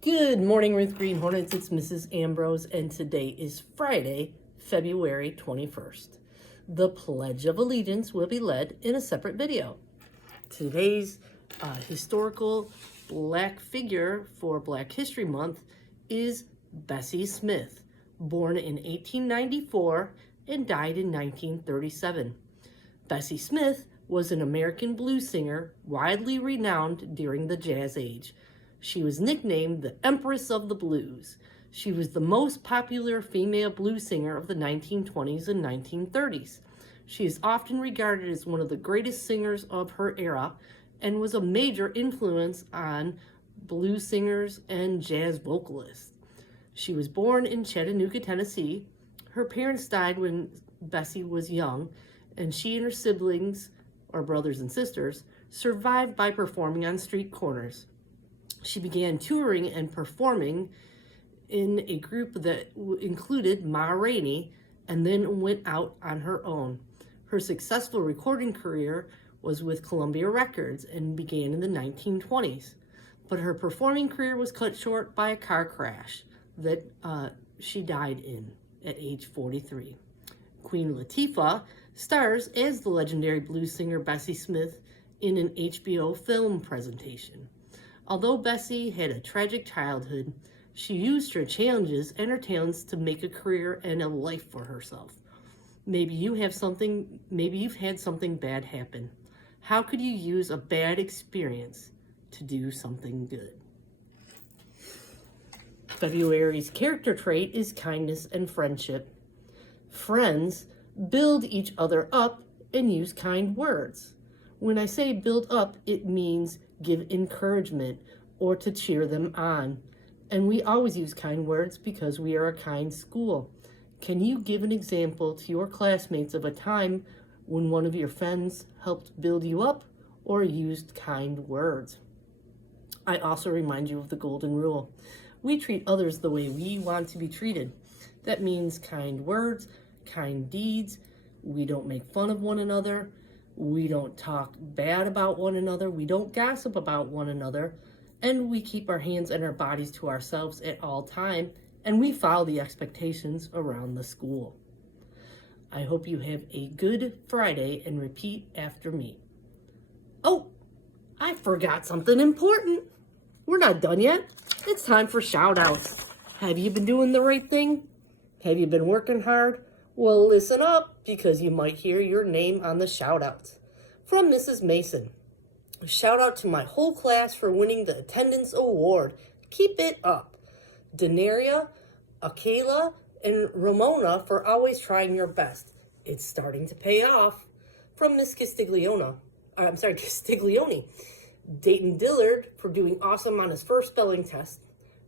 Good morning, Ruth Green Hornets. It's Mrs. Ambrose, and today is Friday, February 21st. The Pledge of Allegiance will be led in a separate video. Today's historical Black figure for Black History Month is Bessie Smith, born in 1894 and died in 1937. Bessie Smith was an American blues singer widely renowned during the Jazz Age. She was nicknamed the Empress of the Blues. She was the most popular female blues singer of the 1920s and 1930s. She is often regarded as one of the greatest singers of her era and was a major influence on blues singers and jazz vocalists. She was born in Chattanooga, Tennessee. Her parents died when Bessie was young, and she and her siblings, or brothers and sisters, survived by performing on street corners. She began touring and performing in a group that included Ma Rainey, and then went out on her own. Her successful recording career was with Columbia Records and began in the 1920s. But her performing career was cut short by a car crash that she died in at age 43. Queen Latifah stars as the legendary blues singer Bessie Smith in an HBO film presentation. Although Bessie had a tragic childhood, she used her challenges and her talents to make a career and a life for herself. Maybe you've had something bad happen. How could you use a bad experience to do something good? February's character trait is kindness and friendship. Friends build each other up and use kind words. When I say build up, it means give encouragement or to cheer them on. And we always use kind words because we are a kind school. Can you give an example to your classmates of a time when one of your friends helped build you up or used kind words? I also remind you of the golden rule. We treat others the way we want to be treated. That means kind words, kind deeds. We don't make fun of one another. We don't talk bad about one another. We don't gossip about one another. And we keep our hands and our bodies to ourselves at all time. And we follow the expectations around the school. I hope you have a good Friday and repeat after me. Oh, I forgot something important. We're not done yet. It's time for shout outs. Have you been doing the right thing? Have you been working hard? Well, listen up, because you might hear your name on the shout-outs. From Mrs. Mason. Shout out to my whole class for winning the attendance award. Keep it up. Denaria, Akela, and Ramona for always trying your best. It's starting to pay off. From Miss Castiglione. Dayton Dillard for doing awesome on his first spelling test.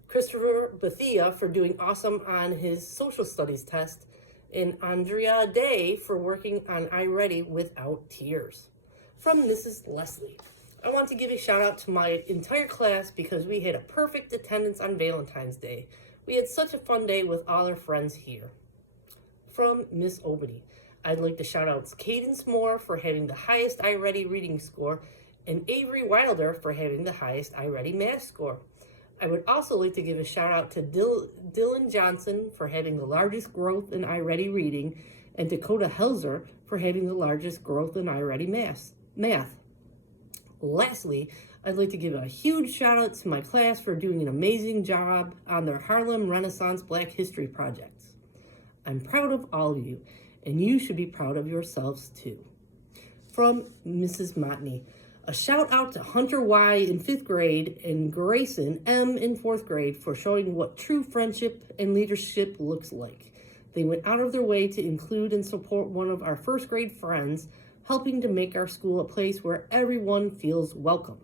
Christopher Bethia for doing awesome on his social studies test. And Andrea Day for working on iReady without tears. From Mrs. Leslie. I want to give a shout out to my entire class because we had a perfect attendance on Valentine's Day. We had such a fun day with all our friends here. From Miss Obany. I'd like to shout out Cadence Moore for having the highest iReady reading score and Avery Wilder for having the highest iReady math score. I would also like to give a shout out to Dylan Johnson for having the largest growth in iReady reading and Dakota Helzer for having the largest growth in iReady math. Lastly, I'd like to give a huge shout out to my class for doing an amazing job on their Harlem Renaissance Black History projects. I'm proud of all of you, and you should be proud of yourselves too. From Mrs. Motney. A shout out to Hunter Y in 5th grade and Grayson M in 4th grade for showing what true friendship and leadership looks like. They went out of their way to include and support one of our 1st grade friends, helping to make our school a place where everyone feels welcome.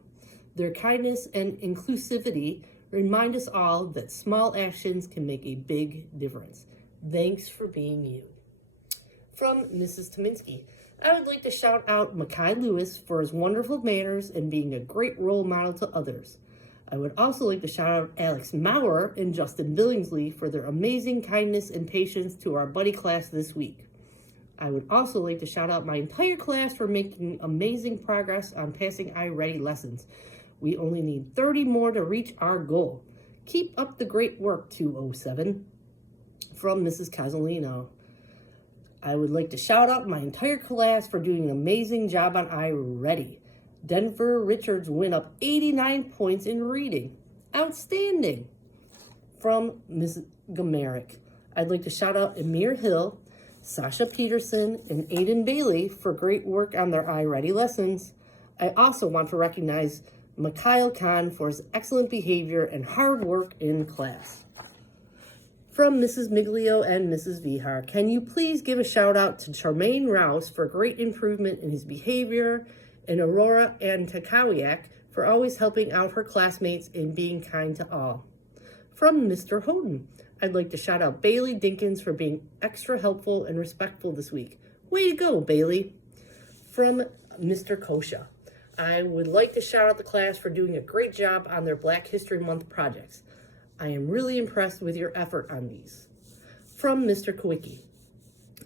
Their kindness and inclusivity remind us all that small actions can make a big difference. Thanks for being you. From Mrs. Tominski. I would like to shout out Makai Lewis for his wonderful manners and being a great role model to others. I would also like to shout out Alex Maurer and Justin Billingsley for their amazing kindness and patience to our buddy class this week. I would also like to shout out my entire class for making amazing progress on passing iReady lessons. We only need 30 more to reach our goal. Keep up the great work, 207. From Mrs. Casalino. I would like to shout out my entire class for doing an amazing job on iReady. Denver Richards went up 89 points in reading. Outstanding. From Mrs. Gamerick. I'd like to shout out Amir Hill, Sasha Peterson, and Aiden Bailey for great work on their iReady lessons. I also want to recognize Mikhail Khan for his excellent behavior and hard work in class. From Mrs. Miglio and Mrs. Vihar, can you please give a shout out to Charmaine Rouse for great improvement in his behavior, and Aurora and Takawiak for always helping out her classmates and being kind to all. From Mr. Houghton, I'd like to shout out Bailey Dinkins for being extra helpful and respectful this week. Way to go, Bailey. From Mr. Kosha, I would like to shout out the class for doing a great job on their Black History Month projects. I am really impressed with your effort on these. From Mr. Kowicki,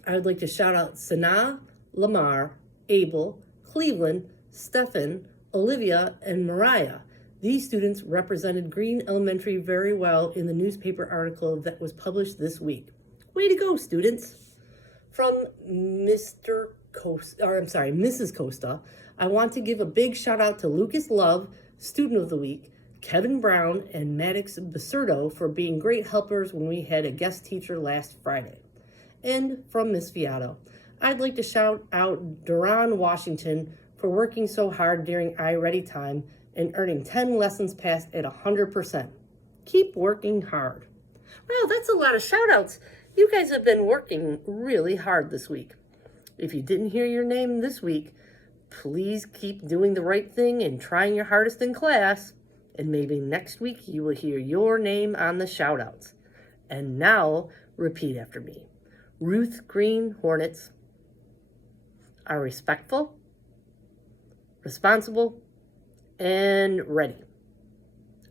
I would like to shout out Sanaa, Lamar, Abel, Cleveland, Stefan, Olivia, and Mariah. These students represented Green Elementary very well in the newspaper article that was published this week. Way to go, students. From Mrs. Costa, I want to give a big shout out to Lucas Love, Student of the Week, Kevin Brown, and Maddox Basurdo for being great helpers when we had a guest teacher last Friday. And from Miss Viato, I'd like to shout out Duran Washington for working so hard during iReady time and earning 10 lessons passed at 100%. Keep working hard. Wow, that's a lot of shout outs. You guys have been working really hard this week. If you didn't hear your name this week, please keep doing the right thing and trying your hardest in class. And maybe next week you will hear your name on the shout outs. And now, repeat after me. Ruth Green Hornets are respectful, responsible, and ready.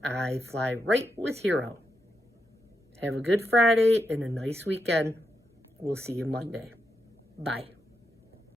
I fly right with Hero. Have a good Friday and a nice weekend. We'll see you Monday. Bye.